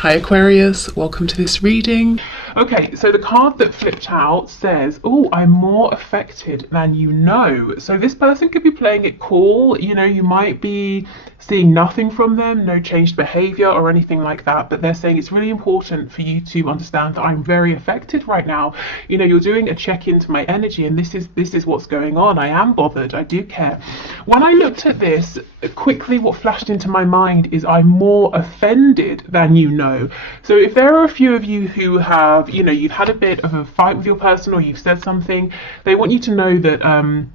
Hi Aquarius, welcome to this reading. Okay, so the card that flipped out says, oh, I'm more affected than you know. So this person could be playing it cool. You know, you might be seeing nothing from them, no changed behavior or anything like that, but they're saying it's really important for you to understand that I'm very affected right now. You know, you're doing a check into my energy, and this is what's going on. I am bothered. I do care. When I looked at this, quickly what flashed into my mind is I'm more offended than you know. So if there are a few of you who have, you know, you've had a bit of a fight with your person, or you've said something, they want you to know that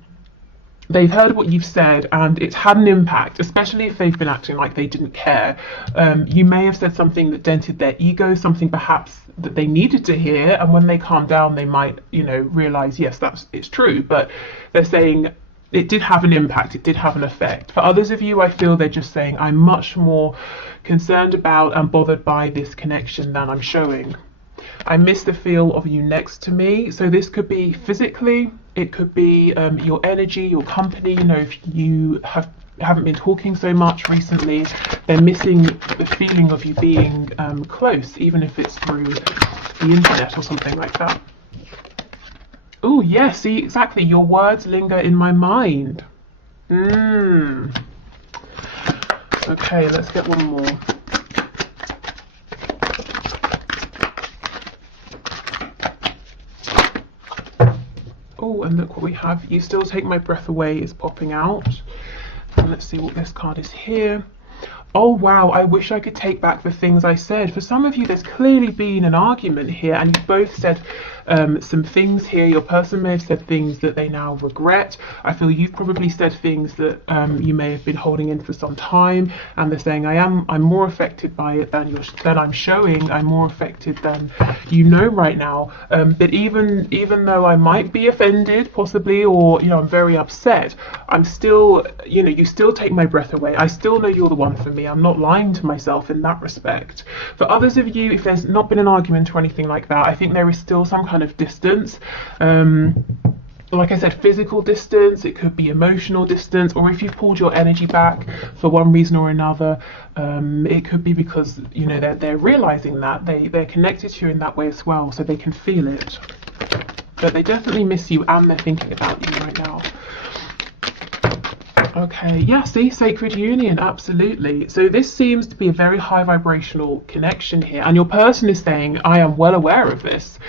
they've heard what you've said and it's had an impact, especially if they've been acting like they didn't care. You may have said something that dented their ego, something perhaps that they needed to hear, and when they calm down they might, you know, realize, yes, it's true, but they're saying it did have an impact, it did have an effect. For others of you, I feel they're just saying, I'm much more concerned about and bothered by this connection than I'm showing. I miss the feel of you next to me. So this could be physically, it could be your energy, your company. You know, if you haven't been talking so much recently, they're missing the feeling of you being close, even if it's through the internet or something like that. Oh, yeah, see, exactly. Your words linger in my mind. Okay, let's get one more. Oh, and look what we have. You still take my breath away is popping out. And let's see what this card is here. Oh wow, I wish I could take back the things I said. For some of you, there's clearly been an argument here, and you both said some things here. Your person may have said things that they now regret. I feel you've probably said things that you may have been holding in for some time, and they're saying I'm more affected by it than I'm showing. I'm more affected than you know right now. But even though I might be offended, possibly, or you know, I'm very upset, I'm still, you know, you still take my breath away. I still know you're the one for me. I'm not lying to myself in that respect. For others of you, if there's not been an argument or anything like that, I think there is still some kind of distance. Like I said, physical distance, it could be emotional distance, or if you've pulled your energy back for one reason or another, it could be because, you know, they're realizing that they're connected to you in that way as well, so they can feel it. But they definitely miss you, and they're thinking about you right now. Okay, yeah, see, sacred union, absolutely. So this seems to be a very high vibrational connection here, and your person is saying, I am well aware of this.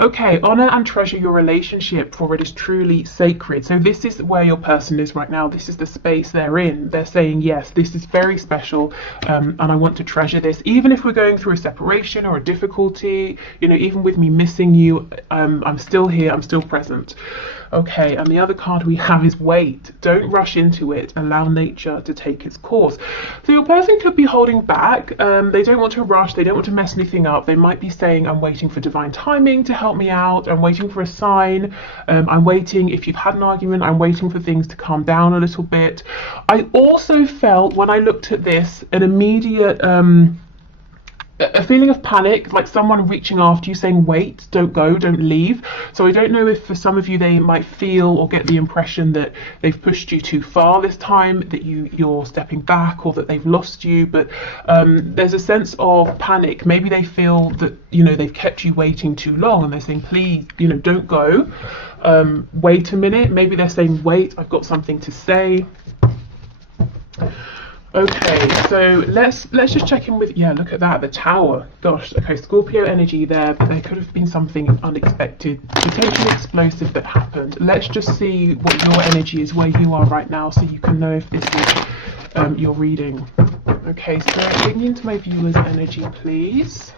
Okay, honor and treasure your relationship, for it is truly sacred. So this is where your person is right now. This is the space they're in. They're saying, yes, this is very special, and I want to treasure this. Even if we're going through a separation or a difficulty, you know, even with me missing you, I'm still here, I'm still present. Okay, and the other card we have is wait. Don't rush into it. Allow nature to take its course. So your person could be holding back. They don't want to rush. They don't want to mess anything up. They might be saying, I'm waiting for divine timing to help me out. I'm waiting for a sign. I'm waiting, if you've had an argument, I'm waiting for things to calm down a little bit. I also felt, when I looked at this, an immediate a feeling of panic, like someone reaching after you saying, wait, don't go, don't leave. So I don't know if for some of you they might feel or get the impression that they've pushed you too far this time, that you're stepping back, or that they've lost you, but there's a sense of panic. Maybe they feel that, you know, they've kept you waiting too long, and they're saying, please, you know, don't go, wait a minute. Maybe they're saying, wait, I've got something to say. Okay, so let's just check in with, yeah, look at that, the Tower. Gosh, okay, Scorpio energy there, but there could have been something unexpected, potentially explosive that happened. Let's just see what your energy is, where you are right now, so you can know if this is your reading. Okay, so digging into my viewer's energy, please.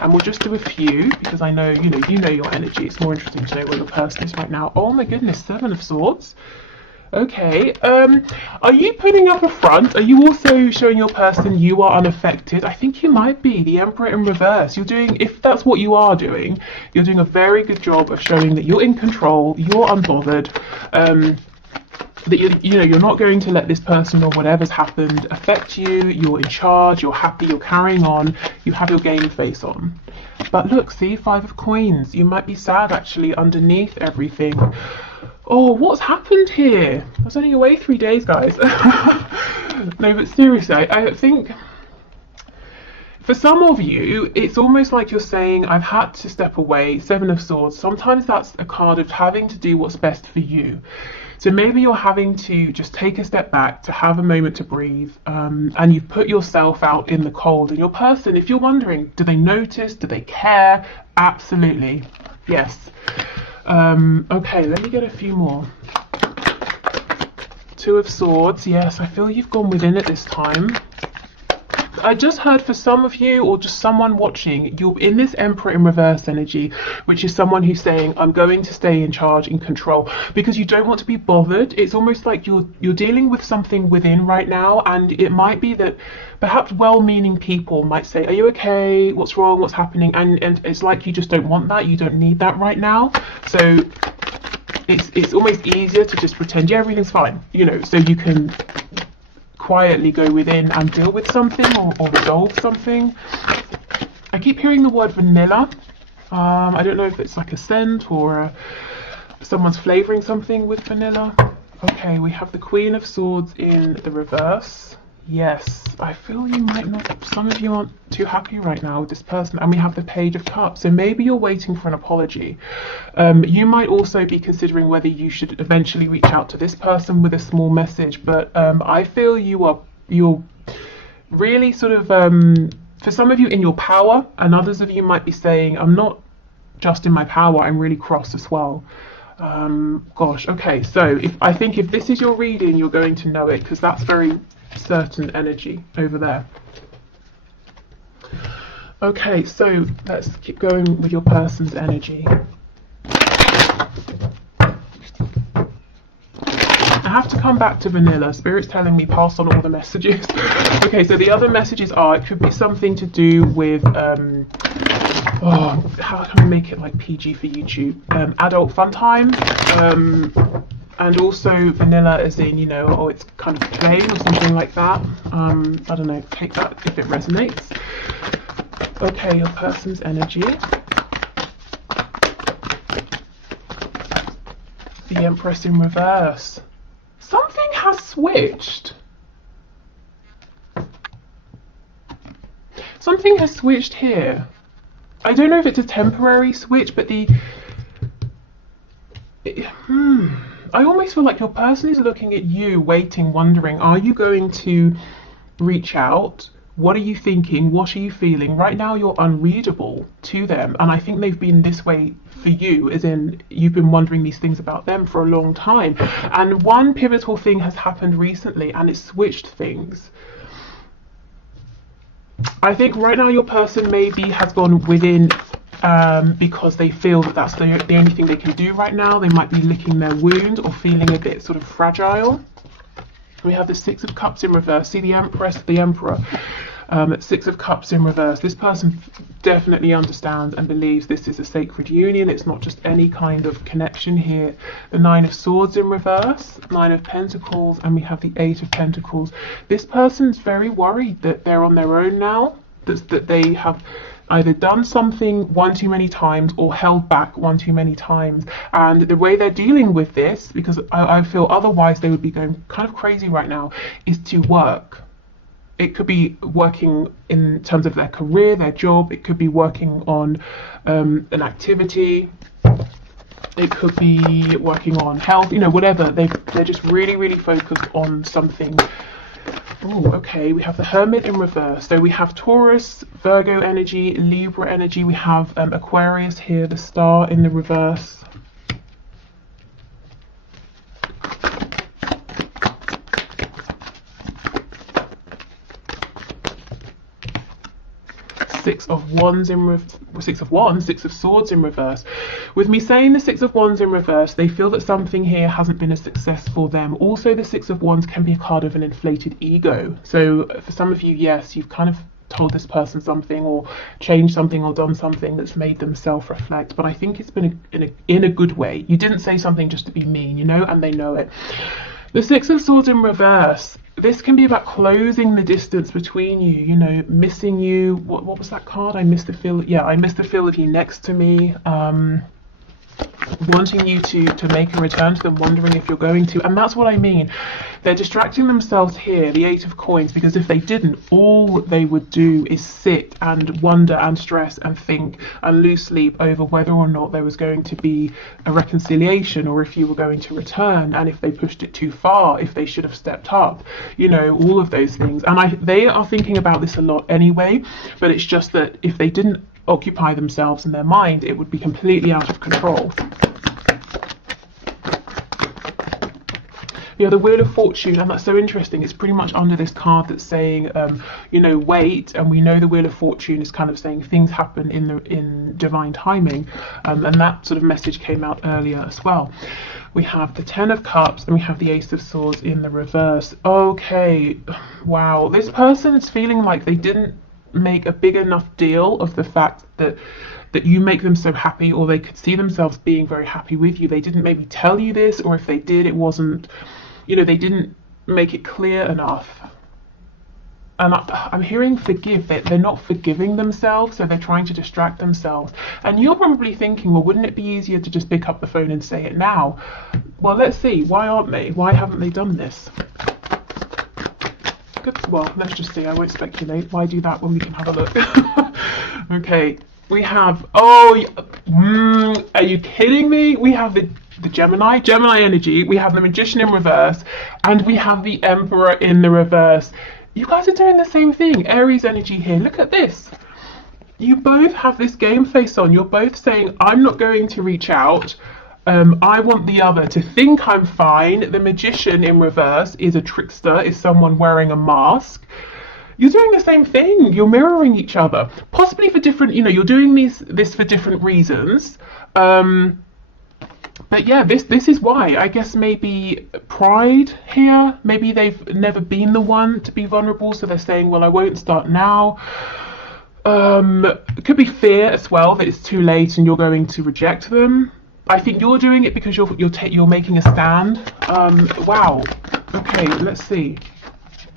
And we'll just do a few, because I know, you know your energy. It's more interesting to know where your person is right now. Oh my goodness, Seven of Swords. Okay, are you putting up a front? Are you also showing your person you are unaffected? I think you might be. The Emperor in reverse. You're doing, if that's what you are doing, you're doing a very good job of showing that you're in control, you're unbothered, that you're not going to let this person or whatever's happened affect you. You're in charge, you're happy, you're carrying on, you have your game face on. But look, see, Five of Coins. You might be sad actually underneath everything. Oh, what's happened here? I was only away 3 days, guys. No, but seriously, I think For some of you, it's almost like you're saying, I've had to step away. Seven of Swords. Sometimes that's a card of having to do what's best for you. So maybe you're having to just take a step back, to have a moment to breathe, and you've put yourself out in the cold. And your person, if you're wondering, do they notice? Do they care? Absolutely. Yes. Okay, let me get a few more. Two of Swords. Yes, I feel you've gone within it this time. I just heard for some of you, or just someone watching, you're in this Emperor in reverse energy, which is someone who's saying, I'm going to stay in charge, in control, because you don't want to be bothered. It's almost like you're dealing with something within right now, and it might be that perhaps well-meaning people might say, are you okay? What's wrong? What's happening? And it's like you just don't want that. You don't need that right now. So it's almost easier to just pretend, yeah, everything's fine, you know, so you can quietly go within and deal with something or resolve something. I keep hearing the word vanilla. I don't know if it's like a scent or someone's flavoring something with vanilla. Okay, we have the Queen of Swords in the reverse. Yes, I feel you might not, some of you aren't too happy right now with this person. And we have the Page of Cups, so maybe you're waiting for an apology. You might also be considering whether you should eventually reach out to this person with a small message, but I feel you're really sort of, for some of you, in your power, and others of you might be saying, I'm not just in my power, I'm really cross as well. Gosh, okay, so I think if this is your reading, you're going to know it, because that's very certain energy over there. Okay, so let's keep going with your person's energy. I have to come back to vanilla. Spirit's telling me pass on all the messages. Okay, so the other messages are, it could be something to do with how can I make it like PG for YouTube? Adult fun time. And also vanilla as in, you know, oh, it's kind of plain or something like that. I don't know, take that if it resonates. Okay, your person's energy. The Empress in reverse. Something has switched. Something has switched here. I don't know if it's a temporary switch, but I almost feel like your person is looking at you, waiting, wondering, are you going to reach out? What are you thinking? What are you feeling? Right now you're unreadable to them, and I think they've been this way for you, as in you've been wondering these things about them for a long time. And one pivotal thing has happened recently, and it's switched things. I think right now your person maybe has gone within because they feel that that's the only thing they can do right now. They might be licking their wound or feeling a bit sort of fragile. We have the Six of Cups in reverse. See the Empress, the Emperor. Six of Cups in reverse. This person definitely understands and believes this is a sacred union. It's not just any kind of connection here. The Nine of Swords in reverse, Nine of Pentacles, and we have the Eight of Pentacles. This person's very worried that they're on their own now, that they have either done something one too many times or held back one too many times. And the way they're dealing with this, because I feel otherwise they would be going kind of crazy right now, is to work. It could be working in terms of their career, their job. It could be working on an activity. It could be working on health, you know, whatever. They're just really, really focused on something. Oh, okay, we have the Hermit in reverse. So we have Taurus, Virgo energy, Libra energy. We have Aquarius here, the Star in the reverse. Six of Swords in reverse. With me saying the Six of Wands in reverse, they feel that something here hasn't been a success for them. Also, the Six of Wands can be a card of an inflated ego. So for some of you, yes, you've kind of told this person something or changed something or done something that's made them self-reflect. But I think it's been in a good way. You didn't say something just to be mean, you know, and they know it. The Six of Swords in reverse. This can be about closing the distance between you, you know, missing you. What was that card? I missed the feel. Yeah, I missed the feel of you next to me. wanting you to make a return to them, wondering if you're going to. And that's what I mean. They're distracting themselves here, the 8 of coins, because if they didn't, all they would do is sit and wonder and stress and think and lose sleep over whether or not there was going to be a reconciliation, or if you were going to return, and if they pushed it too far, if they should have stepped up, you know, all of those things. And they are thinking about this a lot anyway, but it's just that if they didn't occupy themselves in their mind, it would be completely out of control. Yeah, the Wheel of Fortune, and that's so interesting. It's pretty much under this card that's saying, you know, wait. And we know the Wheel of Fortune is kind of saying things happen in divine timing, and that sort of message came out earlier as well. We have the 10 of Cups, and we have the Ace of Swords in the reverse. Okay, wow. This person is feeling like they didn't make a big enough deal of the fact that you make them so happy, or they could see themselves being very happy with you. They didn't maybe tell you this, or if they did, it wasn't, you know, they didn't make it clear enough. And I'm hearing forgive. They're not forgiving themselves, so they're trying to distract themselves. And you're probably thinking, well, wouldn't it be easier to just pick up the phone and say it now? Well, let's see. Why aren't they? Why haven't they done this? Good. Well, let's just see. I won't speculate. Why do that when we can have a look? Okay. We have, are you kidding me? We have the Gemini energy, we have the Magician in reverse, and we have the Emperor in the reverse. You guys are doing the same thing. Aries energy here. Look at this. You both have this game face on. You're both saying, I'm not going to reach out. I want the other to think I'm fine. The Magician in reverse is a trickster, is someone wearing a mask. You're doing the same thing. You're mirroring each other, possibly for different, you know, you're doing this for different reasons. But yeah, this is why. I guess maybe pride here. Maybe they've never been the one to be vulnerable, so they're saying, well, I won't start now. It could be fear as well, that it's too late and you're going to reject them. I think you're doing it because you're making a stand. Wow. Okay, let's see.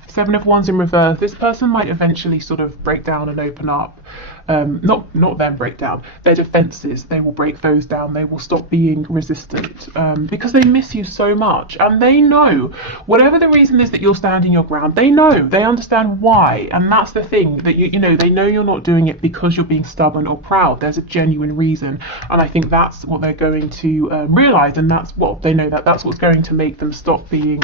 7 of Wands in reverse. This person might eventually sort of break down and open up. Not them break down. Their defenses, they will break those down. They will stop being resistant because they miss you so much. And they know, whatever the reason is that you're standing your ground, they know, they understand why. And that's the thing, that you know, they know you're not doing it because you're being stubborn or proud. There's a genuine reason. And I think that's what they're going to realize. And that's what they know, that's what's going to make them stop being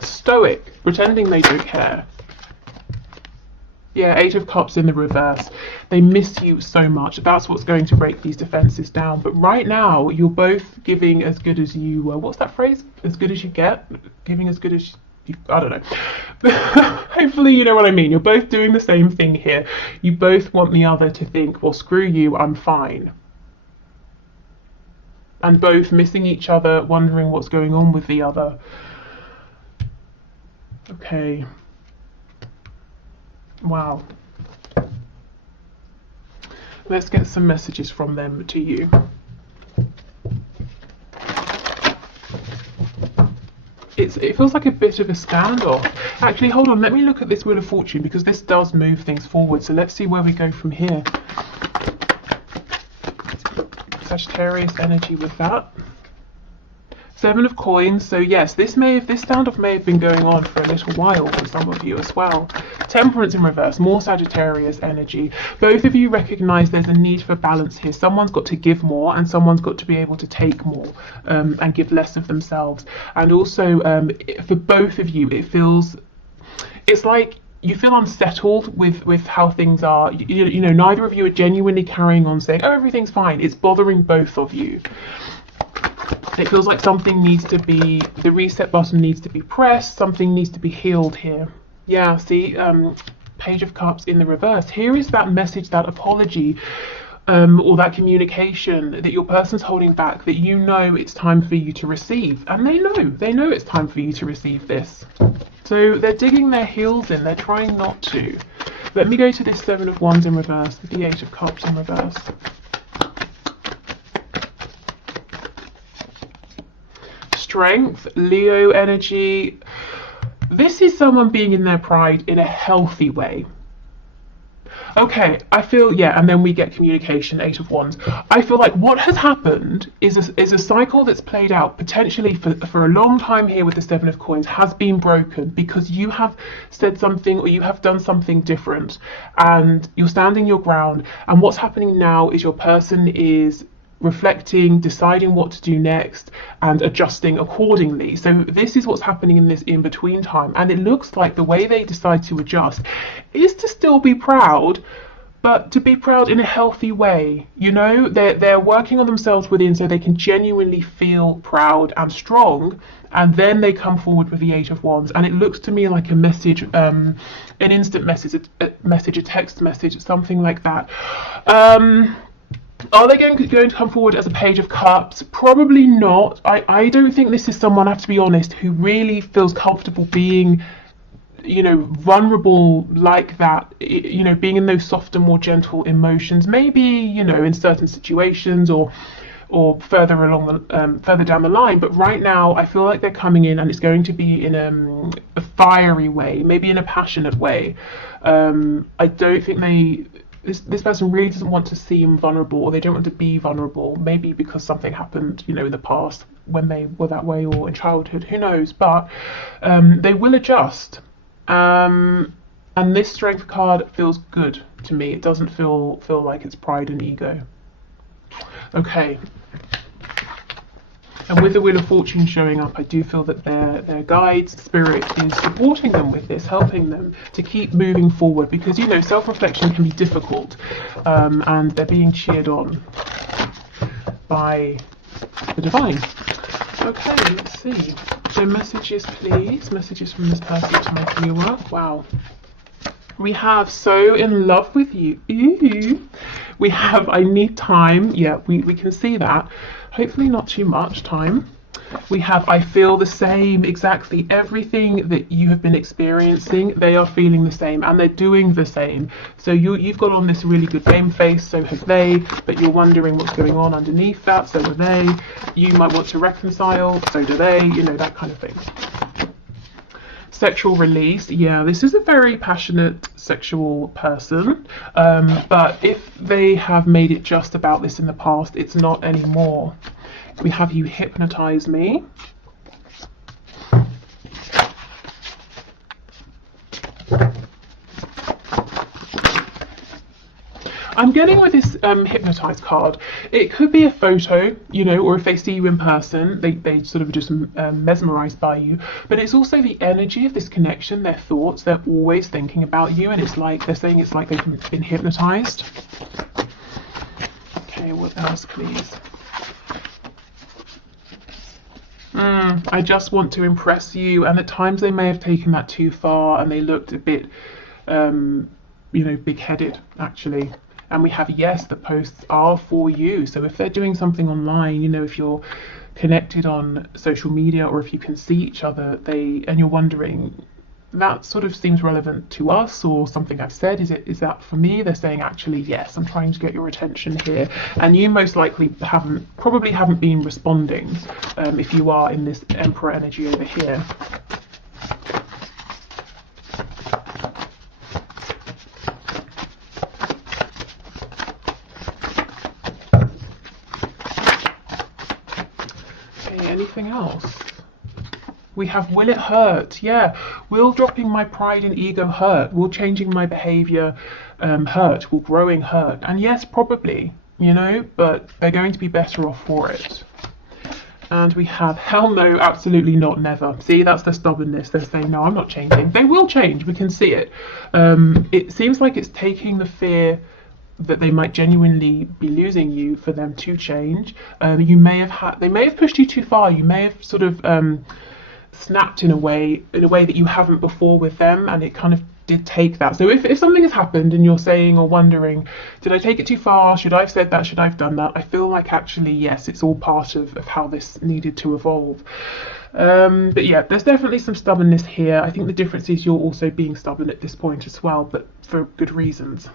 stoic, pretending they don't care. Yeah, 8 of Cups in the reverse. They miss you so much. That's what's going to break these defenses down. But right now, you're both giving as good as you... what's that phrase? As good as you get? Giving as good as you... I don't know. Hopefully you know what I mean. You're both doing the same thing here. You both want the other to think, well, screw you, I'm fine. And both missing each other, wondering what's going on with the other. Okay. Wow. Let's get some messages from them to you. It feels like a bit of a standoff. Actually, hold on, let me look at this Wheel of Fortune, because this does move things forward. So let's see where we go from here. Sagittarius energy with that. 7 of Coins. So yes, this standoff may have been going on for a little while for some of you as well. Temperance in reverse, more Sagittarius energy. Both of you recognize there's a need for balance here. Someone's got to give more and someone's got to be able to take more and give less of themselves. And also for both of you, it's like you feel unsettled with how things are. You know, neither of you are genuinely carrying on saying, oh, everything's fine. It's bothering both of you. It feels like something needs to be, the reset button needs to be pressed, something needs to be healed here. Yeah, see, Page of Cups in the reverse. Here is that message, that apology, or that communication that your person's holding back, that you know it's time for you to receive. And they know it's time for you to receive this. So they're digging their heels in, they're trying not to. Let me go to this 7 of Wands in reverse, the 8 of Cups in reverse. Strength, Leo energy. This is someone being in their pride in a healthy way. Okay, I feel, yeah, and then we get communication, Eight of Wands. I feel like what has happened is a cycle that's played out potentially for a long time here with the Seven of Coins has been broken because you have said something or you have done something different and you're standing your ground. And what's happening now is your person is reflecting, deciding what to do next, and adjusting accordingly. So this is what's happening in this in-between time, and it looks like the way they decide to adjust is to still be proud, but to be proud in a healthy way. You know, they're working on themselves within so they can genuinely feel proud and strong, and then they come forward with the Eight of Wands, and it looks to me like a message, an instant message, a text message, something like that. Are they going to come forward as a Page of Cups? Probably not. I don't think this is someone, I have to be honest, who really feels comfortable being, you know, vulnerable like that, you know, being in those softer, more gentle emotions, maybe, you know, in certain situations or further along the further down the line. But right now I feel like they're coming in and it's going to be in a fiery way, maybe in a passionate way. I don't think this person really doesn't want to seem vulnerable, or they don't want to be vulnerable, maybe because something happened, you know, in the past when they were that way, or in childhood, who knows. But they will adjust, and this Strength card feels good to me. It doesn't feel like it's pride and ego. Okay. And with the Wheel of Fortune showing up, I do feel that their guides, spirit, is supporting them with this, helping them to keep moving forward, because, you know, self-reflection can be difficult, and they're being cheered on by the divine. Okay, let's see. So messages, please. Messages from this person to my viewer. Wow. We have So in Love with You. Ooh. We have I Need Time. Yeah, we can see that. Hopefully not too much time. We have I Feel the Same. Exactly everything that you have been experiencing, they are feeling the same and they're doing the same. So you've got on this really good game face, so have they, but you're wondering what's going on underneath that, so are they. You might want to reconcile, so do they, you know, that kind of thing. Sexual release, yeah, this is a very passionate sexual person, but if they have made it just about this in the past, it's not anymore. We have You Hypnotize Me. I'm getting with this hypnotize card, it could be a photo, you know, or if they see you in person, they sort of just mesmerized by you, but it's also the energy of this connection, their thoughts, they're always thinking about you, and it's like they're saying it's like they've been hypnotized. Okay, what else, please? I just want to impress you, and at times they may have taken that too far and they looked a bit, you know, big-headed, actually. And we have Yes, the posts are for you. So if they're doing something online, you know, if you're connected on social media or if you can see each other, and you're wondering, that sort of seems relevant to us or something I've said, is that for me? They're saying, actually, yes, I'm trying to get your attention here. And you most likely probably haven't been responding, if you are in this Emperor energy over here. Anything else? We have Will It Hurt? Yeah, will dropping my pride and ego hurt? Will changing my behavior hurt? Will growing hurt? And yes, probably, you know, but they're going to be better off for it. And we have Hell No, Absolutely Not, Never. See, that's their stubbornness. They're saying, no, I'm not changing. They will change, we can see it. It seems like it's taking the fear that they might genuinely be losing you for them to change. They may have pushed you too far. You may have sort of snapped in a way that you haven't before with them, and it kind of did take that. So if something has happened and you're saying or wondering, did I take it too far? Should I have said that? Should I have done that? I feel like actually yes, it's all part of how this needed to evolve. But yeah, there's definitely some stubbornness here. I think the difference is you're also being stubborn at this point as well, but for good reasons.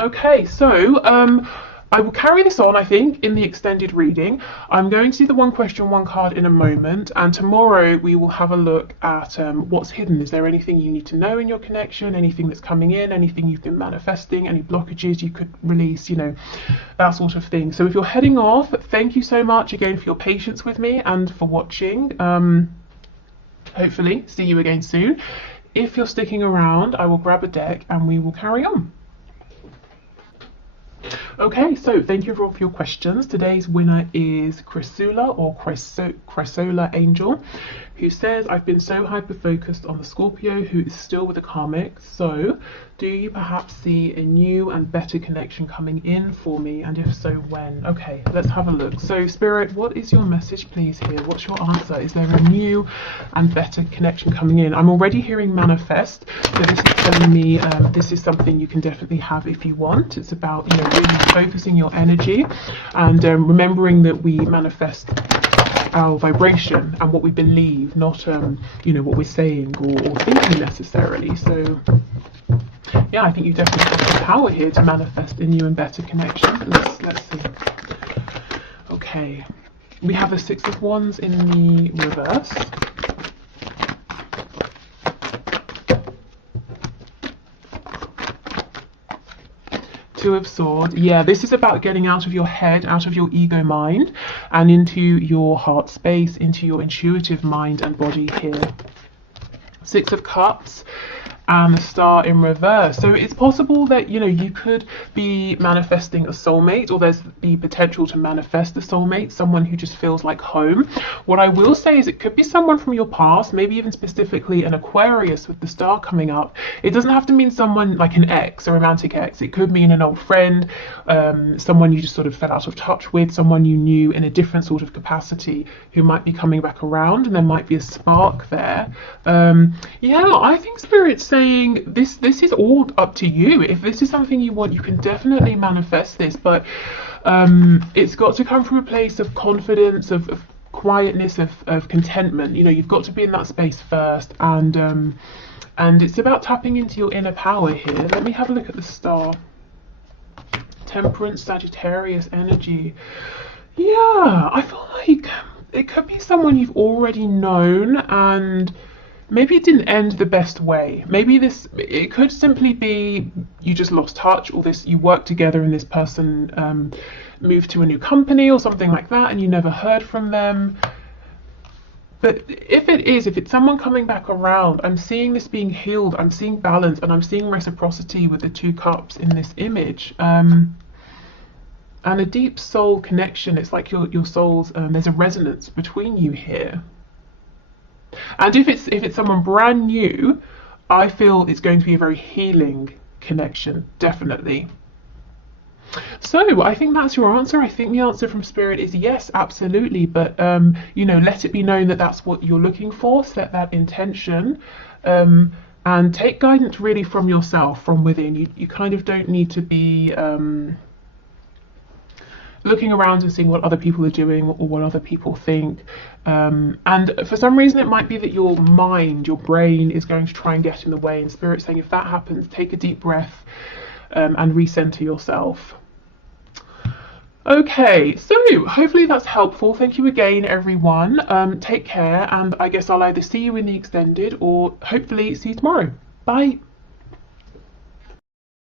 Okay, so I will carry this on, I think, in the extended reading. I'm going to do the one question, one card in a moment, and tomorrow we will have a look at what's hidden. Is there anything you need to know in your connection, anything that's coming in, anything you've been manifesting, any blockages you could release, you know, that sort of thing. So if you're heading off, thank you so much again for your patience with me and for watching. Hopefully see you again soon. If you're sticking around, I will grab a deck and we will carry on. Okay, so thank you for all of your questions. Today's winner is Chrysula or Chrysola Angel, who says, I've been so hyper-focused on the Scorpio who is still with the karmic, so do you perhaps see a new and better connection coming in for me, and if so, when? Okay, let's have a look. So Spirit, what is your message please here? What's your answer? Is there a new and better connection coming in? I'm already hearing manifest, so this is telling me this is something you can definitely have if you want. It's about, you know, really focusing your energy and remembering that we manifest our vibration and what we believe, not you know, what we're saying or thinking necessarily. So yeah, I think you definitely have the power here to manifest a new and better connection. Let's see. Okay, we have a Six of Wands in the reverse. Two of Swords. Yeah, this is about getting out of your head, out of your ego mind, and into your heart space, into your intuitive mind and body here. Six of Cups and the Star in reverse. So it's possible that, you know, you could be manifesting a soulmate, or there's the potential to manifest a soulmate, someone who just feels like home. What I will say is it could be someone from your past, maybe even specifically an Aquarius with the Star coming up. It doesn't have to mean someone like an ex, a romantic ex. It could mean an old friend, someone you just sort of fell out of touch with, someone you knew in a different sort of capacity who might be coming back around, and there might be a spark there. Yeah, I think Spirit's saying this is all up to you. If this is something you want, you can definitely manifest this, but it's got to come from a place of confidence, of quietness, of contentment. You know, you've got to be in that space first, and it's about tapping into your inner power here. Let me have a look at the Star. Temperance, Sagittarius energy. Yeah, I feel like it could be someone you've already known, and maybe it didn't end the best way. Maybe it could simply be you just lost touch, or you worked together and this person moved to a new company or something like that and you never heard from them. But if it's someone coming back around, I'm seeing this being healed, I'm seeing balance, and I'm seeing reciprocity with the Two Cups in this image. And a deep soul connection. It's like your souls, there's a resonance between you here. And if it's someone brand new, I feel it's going to be a very healing connection, definitely. So I think that's your answer. I think the answer from Spirit is yes, absolutely. But you know, let it be known that that's what you're looking for. Set that intention, and take guidance really from yourself, from within. You kind of don't need to be looking around and seeing what other people are doing or what other people think. And for some reason it might be that your mind, your brain is going to try and get in the way, and Spirit's saying if that happens, take a deep breath and recenter yourself. Okay, so hopefully that's helpful. Thank you again, everyone. Take care, and I guess I'll either see you in the extended or hopefully see you tomorrow. Bye.